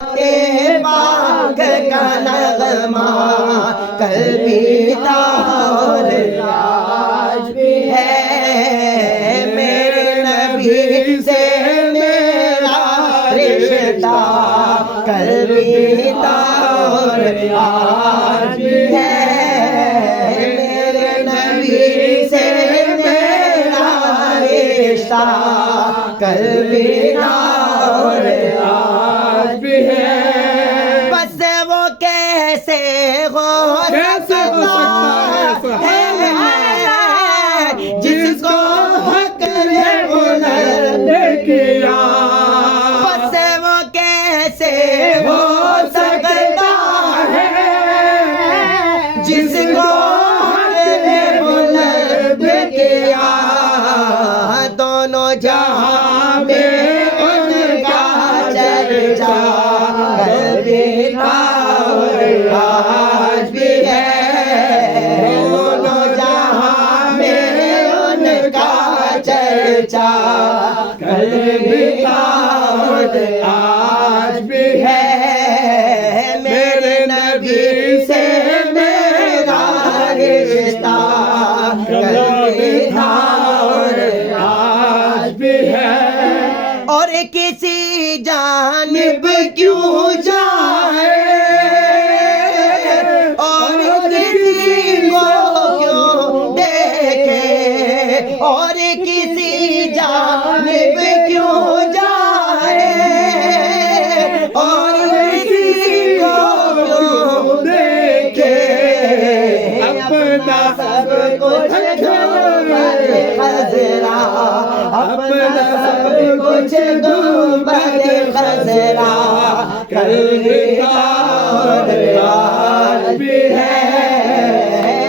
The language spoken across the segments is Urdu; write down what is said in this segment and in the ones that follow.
پاک کا نغمہ کل بھی تھا اور آج بھی ہے، میرے نبی سے میرا رشتہ کل بھی تھا اور آج بھی ہے، میرے نبی سے میرا رشتہ کل بھی تھا اور آج بھی ہے۔ بس وہ کیسے ہو سکتا ہے جس کو حق نے بلند کیا، بس وہ کیسے ہو سکتا ہے جس کو حق نے بلند کیا، دونوں جہاں میں ان کا چرچا کل بھی تھا اور آج بھی ہے، دونوں جہاں میں ان کا چرچا کل بھی تھا اور آج بھی ہے، میرے نبی سے میرا رشتہ کل بھی تھا اور آج بھی ہے، اور کسی جانب کیوں جائے اور کسی کو کیوں دیکھے، اور کسی جانب کیوں جائے اور کسی کو کیوں دیکھے، اپنا سب کچھ گنبد خضرا، اپنا سب کچھ گنبد خضرا کل بھی تھا اور آج بھی ہے،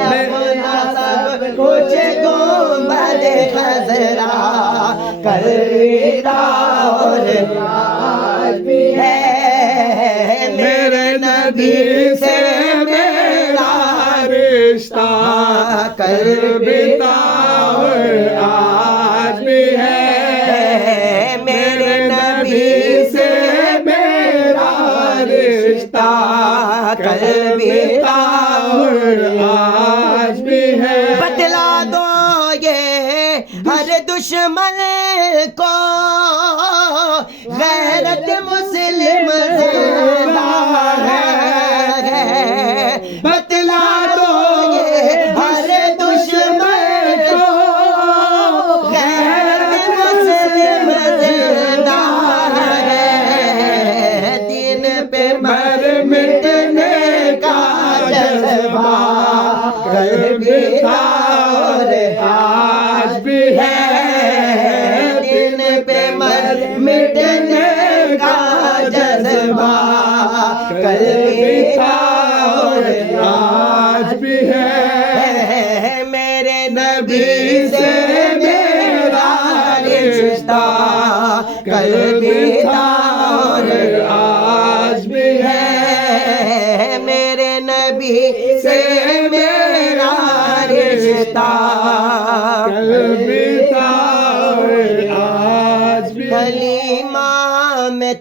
اپنا سب کچھ گنبد خضرا کل بھی تھا اور آج بھی ہے، میرے نبی سے میرا رشتہ کل بھی تھا اور آج بھی ہے، میرے نبی سے میرا رشتہ کل بھی تھا اور آج بھی ہے، بتلا دو یہ ہر دشمن کو غیرت مسلم زندہ ہے، بتلا دو یہ ہر دشمن کو غیرت مسلم زندہ ہے، دین پہ مر مٹنے کا جذبہ کل بھی تھا اور آج بھی ہے، دین پہ مر مٹنے کا جذبہ کل بھی تھا اور آج بھی ہے، میرے نبی سے میرا رشتہ کل بھی تھا اور آج بھی ہے، میرے نبی سے میرا رشتہ کل بھی تھا اور آج بھی ہے، کلیمہ میں